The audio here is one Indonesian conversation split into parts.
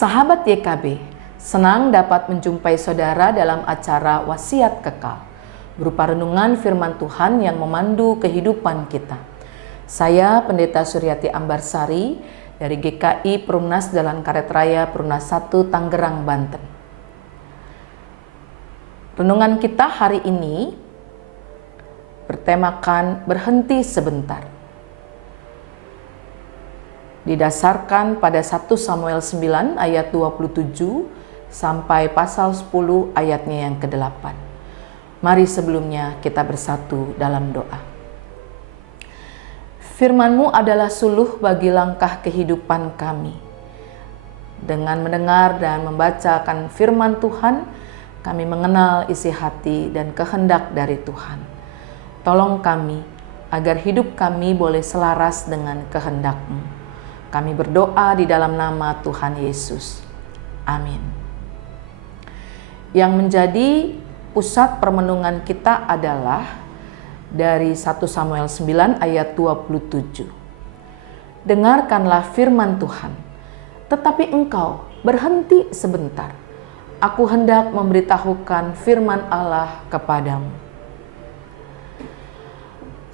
Sahabat YKB, senang dapat menjumpai saudara dalam acara Wasiat Kekal, berupa renungan firman Tuhan yang memandu kehidupan kita. Saya Pendeta Suryati Ambarsari dari GKI Perumnas Jalan Karet Raya Perumnas 1 Tangerang, Banten. Renungan kita hari ini bertemakan berhenti sebentar. Didasarkan pada 1 Samuel 9 ayat 27 sampai pasal 10 ayatnya yang ke-8. Mari sebelumnya kita bersatu dalam doa. Firman-Mu adalah suluh bagi langkah kehidupan kami. Dengan mendengar dan membacakan firman Tuhan, kami mengenal isi hati dan kehendak dari Tuhan. Tolong kami agar hidup kami boleh selaras dengan kehendak-Mu. Kami berdoa di dalam nama Tuhan Yesus. Amin. Yang menjadi pusat permenungan kita adalah dari 1 Samuel 9 ayat 27. Dengarkanlah firman Tuhan, tetapi engkau berhenti sebentar. Aku hendak memberitahukan firman Allah kepadamu.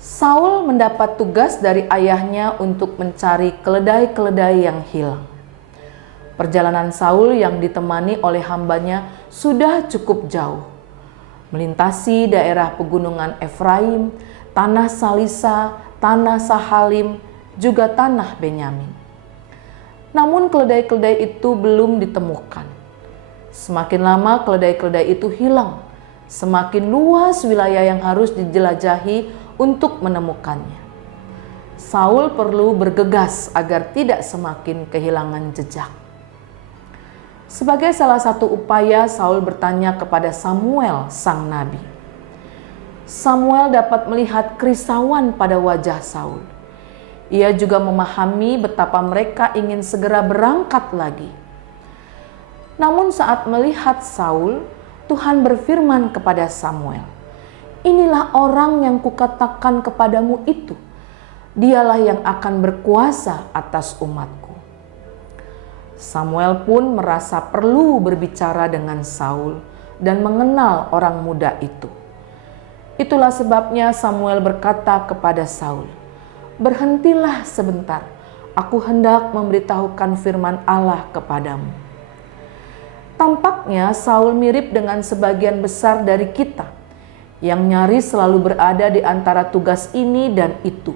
Saul mendapat tugas dari ayahnya untuk mencari keledai-keledai yang hilang. Perjalanan Saul yang ditemani oleh hambanya sudah cukup jauh, melintasi daerah pegunungan Efraim, tanah Salisa, tanah Sahalim, juga tanah Benyamin. Namun keledai-keledai itu belum ditemukan. Semakin lama keledai-keledai itu hilang, semakin luas wilayah yang harus dijelajahi untuk menemukannya. Saul perlu bergegas agar tidak semakin kehilangan jejak. Sebagai salah satu upaya, Saul bertanya kepada Samuel, sang nabi. Samuel dapat melihat kerisauan pada wajah Saul. Ia juga memahami betapa mereka ingin segera berangkat lagi. Namun saat melihat Saul, Tuhan berfirman kepada Samuel, "Inilah orang yang kukatakan kepadamu itu. Dialah yang akan berkuasa atas umatku." Samuel pun merasa perlu berbicara dengan Saul dan mengenal orang muda itu. Itulah sebabnya Samuel berkata kepada Saul, "Berhentilah sebentar, aku hendak memberitahukan firman Allah kepadamu." Tampaknya Saul mirip dengan sebagian besar dari kita, yang nyaris selalu berada di antara tugas ini dan itu.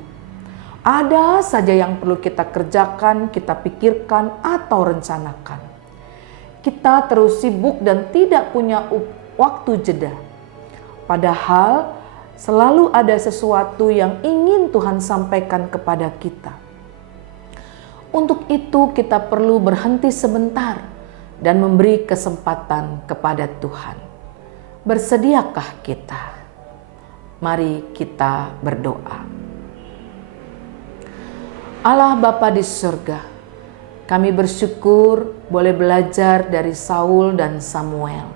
Ada saja yang perlu kita kerjakan, kita pikirkan, atau rencanakan. Kita terus sibuk dan tidak punya waktu jeda. Padahal selalu ada sesuatu yang ingin Tuhan sampaikan kepada kita. Untuk itu kita perlu berhenti sebentar dan memberi kesempatan kepada Tuhan. Bersediakah kita? Mari kita berdoa. Allah Bapa di surga, kami bersyukur boleh belajar dari Saul dan Samuel.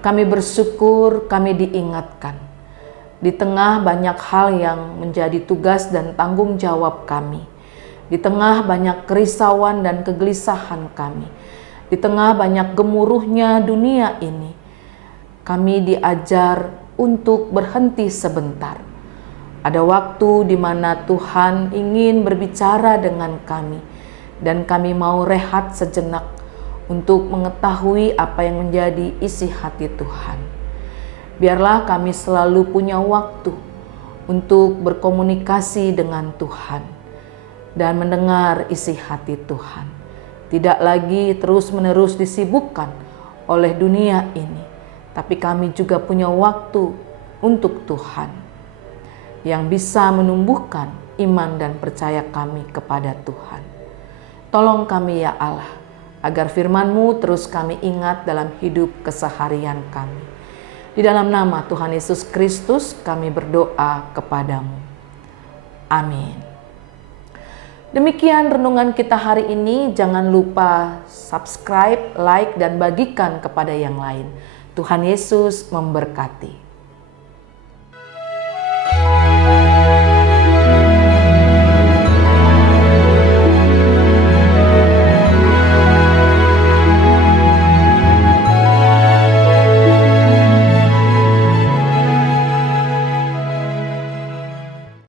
Kami bersyukur kami diingatkan. Di tengah banyak hal yang menjadi tugas dan tanggung jawab kami. Di tengah banyak kerisauan dan kegelisahan kami. Di tengah banyak gemuruhnya dunia ini, kami diajar untuk berhenti sebentar. Ada waktu di mana Tuhan ingin berbicara dengan kami, dan kami mau rehat sejenak untuk mengetahui apa yang menjadi isi hati Tuhan. Biarlah kami selalu punya waktu untuk berkomunikasi dengan Tuhan dan mendengar isi hati Tuhan. Tidak lagi terus-menerus disibukkan oleh dunia ini, tapi kami juga punya waktu untuk Tuhan yang bisa menumbuhkan iman dan percaya kami kepada Tuhan. Tolong kami ya Allah, agar firman-Mu terus kami ingat dalam hidup keseharian kami. Di dalam nama Tuhan Yesus Kristus kami berdoa kepadamu. Amin. Demikian renungan kita hari ini. Jangan lupa subscribe, like, dan bagikan kepada yang lain. Tuhan Yesus memberkati.